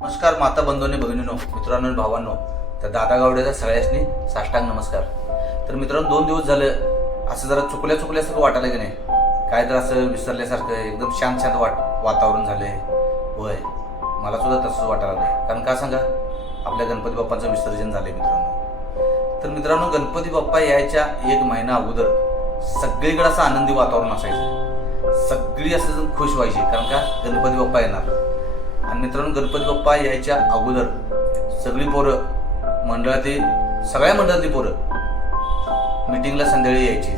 नमस्कार माता बंधूंनी भगिनीनो मित्रांनो भावांनो तर दादा गावड्याचा सगळ्यासनी साष्टांग नमस्कार. तर मित्रांनो दोन दिवस झालं असं जरा चुकल्या चुकल्यासारखं वाटायला की नाही? काय तर असं विसरल्यासारखं एकदम शांत शांत वाट वातावरण झालं आहे होय मला सुद्धा तसंच वाटायला लागलं कारण का सांगा? आपल्या गणपती बाप्पांचं विसर्जन झालंय मित्रांनो. तर मित्रांनो गणपती बाप्पा यायच्या एक महिना अगोदर सगळीकडे असं आनंदी वातावरण असायचं. सगळी असं खुश व्हायची. कारण का? गणपती बाप्पा येणार. आणि मित्रांनो गणपती बाप्पा यायच्या अगोदर सगळी पोरं मंडळातील सगळ्या मंडळातली पोरं मिटिंगला संध्याकाळी यायची.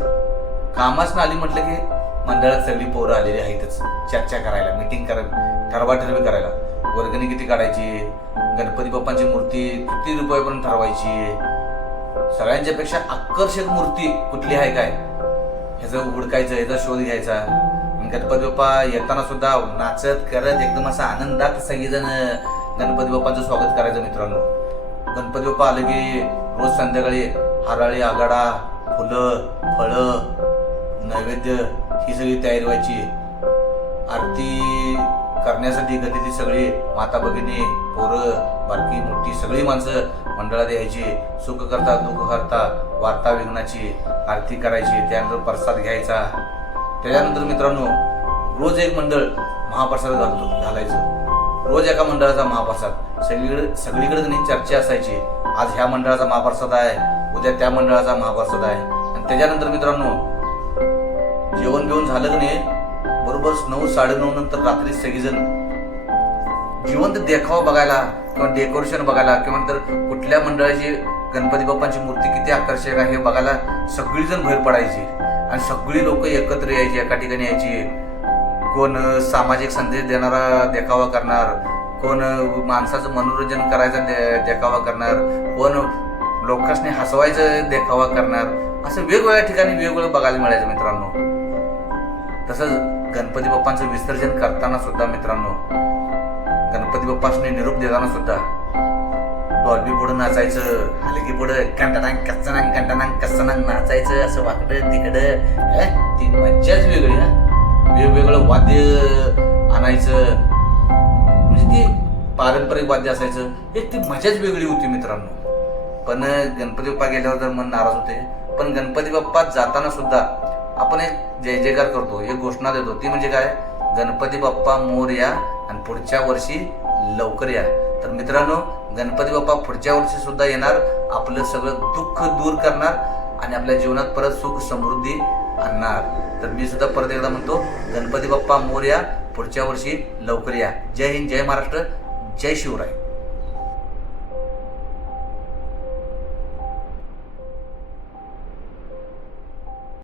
कामाच आली म्हटलं की मंडळात सगळी पोरं आलेली आहेतच. चर्चा करायला मिटिंग करायला ठरवाठरवी करायला. वर्गणी किती काढायची? गणपती बाप्पांची मूर्ती किती रुपयापर्यंत ठरवायची? सगळ्यांच्यापेक्षा आकर्षक मूर्ती कुठली आहे काय? ह्याचं उघडकायचं ह्याचा शोध घ्यायचा. गणपती बाप्पा येताना सुद्धा नाचत करत एकदम असा आनंदात सगळेजण गणपती बाप्पाचं स्वागत करायचं मित्रांनो. गणपती बाप्पा आले की रोज संध्याकाळी हराळी आगाडा फुलं फळं नैवेद्य ही सगळी तयारी व्हायची. आरती करण्यासाठी गल्लीतली सगळी माता भगिनी पोरं बारकी मोठी सगळी माणसं मंडळात यायची. सुख करता दुःख करता वार्ता विघ्नाची आरती करायची. त्यानंतर प्रसाद घ्यायचा. त्याच्यानंतर मित्रांनो रोज एक मंडळ महाप्रसाद घालतो घालायचं. रोज एका मंडळाचा महाप्रसाद. सगळीकडे सगळीकडे नाही चर्चा असायची. आज ह्या मंडळाचा महाप्रसाद आहे उद्या त्या मंडळाचा महाप्रसाद आहे. आणि त्याच्यानंतर मित्रांनो जेवण घेऊन झालं की नाही बरोबर नऊ साडेनऊ नंतर रात्री सगळीजण जिवंत देखावा बघायला किंवा डेकोरेशन बघायला किंवा नंतर कुठल्या मंडळाची गणपती बाप्पांची मूर्ती किती आकर्षक आहे हे बघायला सगळीजण बाहेर पडायची. आणि सगळी लोक एकत्र यायची एका ठिकाणी यायची. कोण सामाजिक संदेश देणारा देखावा करणार कोण माणसाचं मनोरंजन करायचा दे- देखावा करणार कोण लोकांनी हसवायचं देखावा करणार. असं वेगवेगळ्या ठिकाणी वेगवेगळं बघायला मिळायचं मित्रांनो. तसंच गणपती बाप्पांचं विसर्जन करताना सुद्धा मित्रांनो गणपती बाप्पासने निरोप देताना सुद्धा डॉल्बी पुढं नाचायचं हलकी पुढं कंटानांग कच्चनांग कंटानांग कच्चनांग नाचायचं असं वाकडं तिकडं. ती मज्जाच वेगळी ना वेगवेगळं वाद्य आणायचं. म्हणजे ती पारंपरिक वाद्य असायचं. एक ती मजाच वेगळी होती मित्रांनो. पण गणपती बाप्पा गेल्यावर तर मन नाराज होते पण गणपती बाप्पा जाताना सुद्धा आपण एक जय जयकार करतो एक घोषणा देतो. ती म्हणजे काय? गणपती बाप्पा मोर या आणि पुढच्या वर्षी लवकर या. तर मित्रांनो गणपती बाप्पा पुढच्या वर्षी सुद्धा येणार. आपलं सगळं दुःख दूर करणार आणि आपल्या जीवनात परत सुख समृद्धी आणणार. तर मी सुद्धा परत एकदा म्हणतो गणपती बाप्पा मोर या पुढच्या वर्षी लवकर या. जय हिंद जय महाराष्ट्र जय शिवराय.